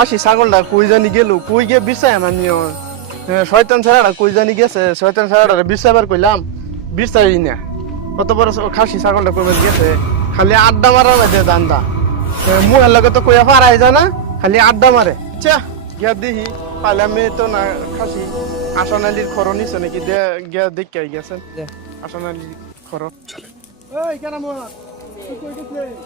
খাসি ছাগলটা কই জানি গেল, কই গিয়ে বিচাই আমার নিয়ন। শয়তান ছাড়াটা কই জানি গেছে, শয়তান ছাড়াটা বিচাইবার কইলাম, বিচাই না। কত বড় খাসি ছাগলটা কই গেছে, খালি আড্ডা মারার মধ্যে দান্দা। মুহের লগে তো কইয়া পারাই যায় না, খালি আড্ডা মারে। চা গিয়া দেখি পাইলে আমি তো না খাসি আসানালির খরচ নিছে নাকি, গিয়া দেখে গেছেন আসানালির খরচ। ওই কেন তুই কই গেছিস?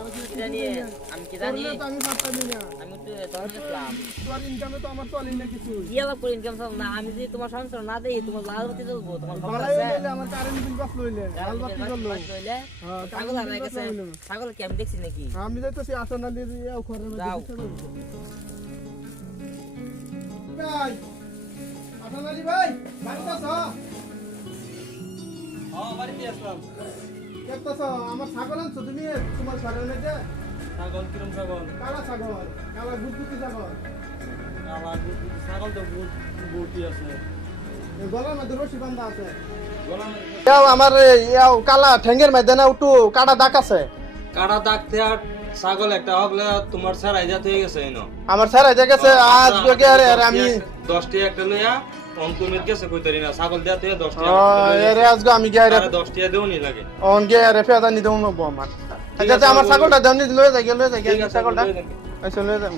আমি কি জানি আমি ভাবতাম না, আমি তো ধরছিলাম তোর ইনকামে তো আমার চলে না কিছু। কি আবার করে ইনকাম সব না, আমি যদি তোমার সংসার না দেই তোমার লাল বাতি জ্বলবো, তোমার খবর বাড়াই আছে? হইলে আমার কারেন্ট বিল বাস লইলে লাল বাতি জ্বললো। লইলে হ্যাঁ, ছাগল আর গেছে, ছাগল কি আমি দেখছি নাকি? আমি যাইতেছি আসানালির ইয়াও ঘরের মধ্যে যাও। ভাই আসানালি ভাই বাড়িতে আছো? হ্যাঁ বাড়িতে আসলাম। দেখতেছো আমার ছাগল আনছো তুমি? তোমার ছাগল নেই? ছাগল কিরম ছাগল? কালা ছাগল, কালা গুটগুটি ছাগল। কালা ছাগল তো গুটি আছে। এই গলার মধ্যে রশি বাঁধা আছে। গলা ইয়াও আমার ইয়াও কালা ঠ্যাঙ্গের মধ্যে না একটু কাটা দাগ আছে। কাটা দাগতে আর ছাগল একটা হগলে তোমার ছাড়াই যাতে হয়ে গেছে এনো। আমার ছাড়াই গেছে আজ যোগে আর আমি 10 টি একটা লইয়া অঙ্কুমিত গেছে কইতারি না ছাগল দেতে 10 টি এরে আজকে আমি গিয়ে 10 টি দেওনি লাগে। অন গিয়ে আরে ফেদা নি দেবো নবো আমার। আচ্ছা আমার ছাগলটা দেও নি লয়ে যাই ঠিক আছে ছাগলটা। আচ্ছা লয়ে যাই।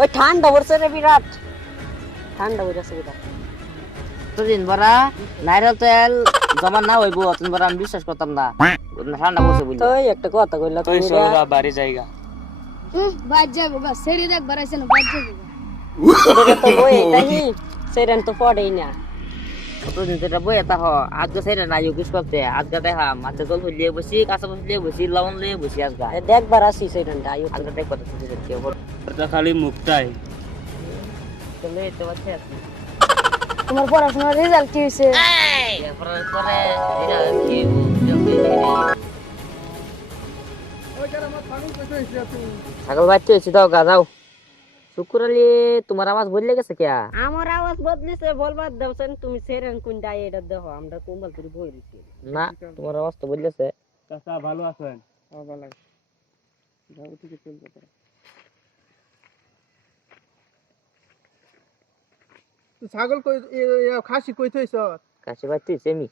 ওই ঠান্ডা পড়ছে রে বিরাট, ঠান্ডা পড়ছে বিরাট। এতদিন বড়া নাইরল তেল জমা না হইব, এতদিন বড়া আমি বিশ্বাস করতাম না ঠান্ডা বসে বলি। তো একটা কথা কইলা তুই তুমি সরবা বাড়ি জায়গা। বাদ যাবো গা সেরি দেখ বাড়াইছে না বাদ যাবো এটা তো বই তাই সেরেন তো পড়েই না। এতদিন যেটা বই এটা হ আজকে সেটা নাই ইউজ করতে, আজকে দেখা মাঝে জল লিয়ে বসি, কাঁচা বসে লিয়ে বসি, লবণ লিয়ে বসি আজকে। দেখবার আসি সেরেনটা আয়ু আজকে দেখ কত খুশি হচ্ছে ওর এটা খালি মুখটাই। চলে তো আছে তোমার পড়াশোনার রেজাল্ট কি হয়েছে? এরপরে পরে এটা কি ওইখানে আমার ছাগল কইতে হইছে তুই। ছাগল বাচ্চা হয়েছে দাও গা যাও। শুক্রালি তোমার আওয়াজ বদলে গেছে কে? আমার আওয়াজ বদলিছে বলবার দেবছেন তুমি সেরেন কোনটা এটা দেখো আমরা কোমল করে বই দিছি। না তোমার আওয়াজ তো বদলেছে। চাচা ভালো আছেন? ভালো লাগে যাও ঠিক চলবে তো। তুই ছাগল কই খাসি কইতে হইছ? কাছে বাচ্চা হয়েছে আমি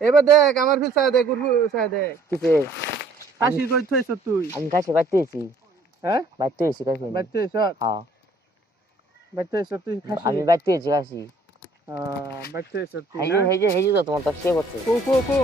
এবার দেখ আমার ফিল চাই দেখ গুরু চাই দেখ কিসে খাসি কইতে হইছ তুই? আমি কাছে বাচ্চা হয়েছি, হ্যাঁ বাচ্চা হয়েছি কাছে বাইতে হইছ? হ্যাঁ বাইতে হইছ তুই খাসি? আমি বাচ্চা হয়েছি কাছে। বাইতে হইছ তুই এই না? যে এই যে তো তোমার তো সে করছে। কো